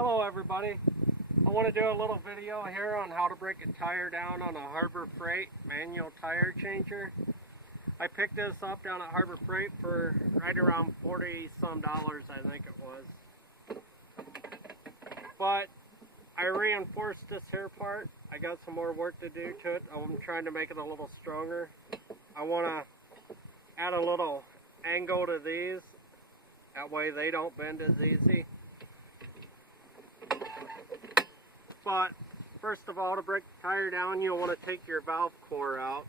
Hello everybody. I want to do a little video here on how to break a tire down on a Harbor Freight manual tire changer. I picked this up down at Harbor Freight for right around $40 some, I think it was. But I reinforced this here part. I got some more work to do to it. I'm trying to make it a little stronger. I want to add a little angle to these. That way they don't bend as easy. But first of all, to break the tire down, you'll want to take your valve core out.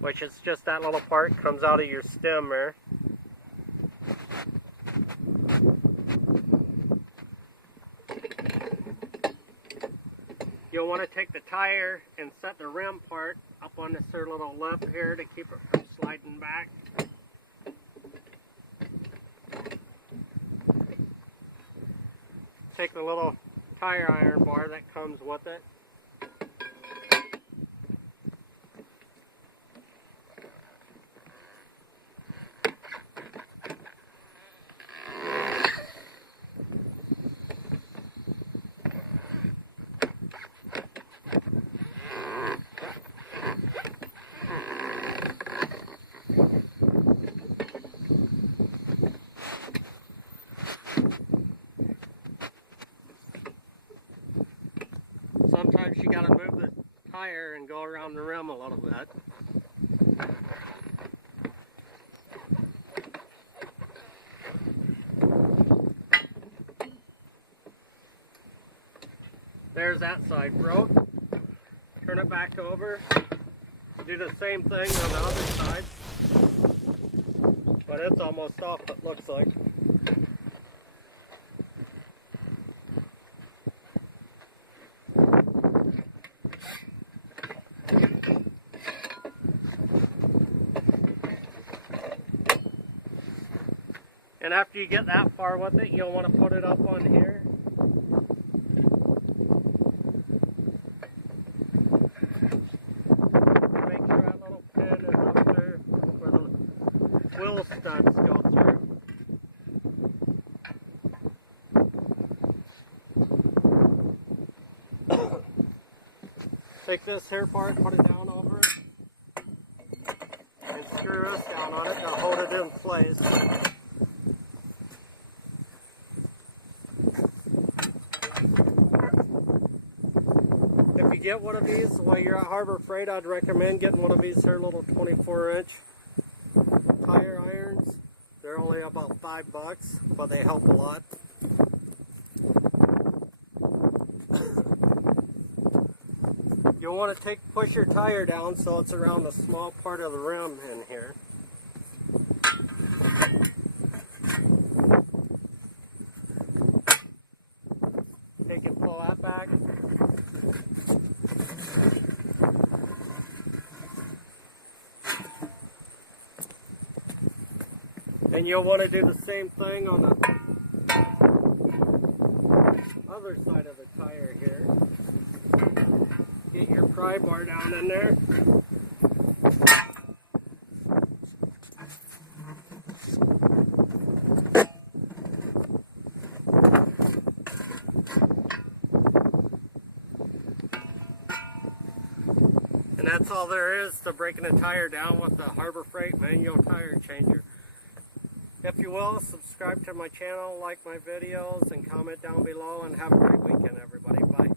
Which is just that little part comes out of your stem there. You'll want to take the tire and set the rim part up on this here little lip here to keep it from sliding back. Take the little tire iron bar that comes with it. Sometimes you gotta move the tire and go around the rim a little bit. There's that side broke. Turn it back over. Do the same thing on the other side. But it's almost off, it looks like. And after you get that far with it, you'll want to put it up on here. Make sure that little pin is up there where the wheel studs go through. Take this here part, put it down over it, and screw this down on it to hold it in place. If you get one of these while you're at Harbor Freight, I'd recommend getting one of these here little 24-inch tire irons. They're only about $5, but they help a lot. You'll want to push your tire down so it's around the small part of the rim in here. Take and pull that back. And you'll want to do the same thing on the other side of the tire here. Get your pry bar down in there. And that's all there is to breaking a tire down with the Harbor Freight manual tire changer. If you will, subscribe to my channel, like my videos, and comment down below, and have a great weekend, everybody. Bye.